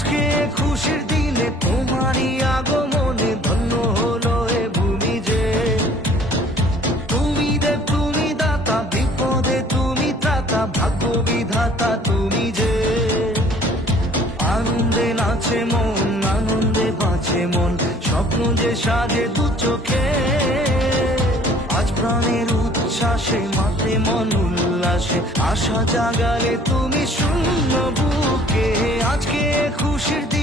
আজকে খুশির দিনে তোমারই আগমনে ধন্য হলো এ ভূমি যে। তুমি দেব তুমি দাতা, বিপদে তুমি ত্রাতা, ভাগ্য বিধাতা তুমি যে। আনন্দে নাচে মন, আনন্দে বাঁচে মন, স্বপ্ন যে সাজে দু চোখে। আজ প্রাণের উচ্ছ্বাসে মাতে মন উল্লাসে, আশা জাগালে তুমি শূন্য বুকে। আজকে খুশির দিন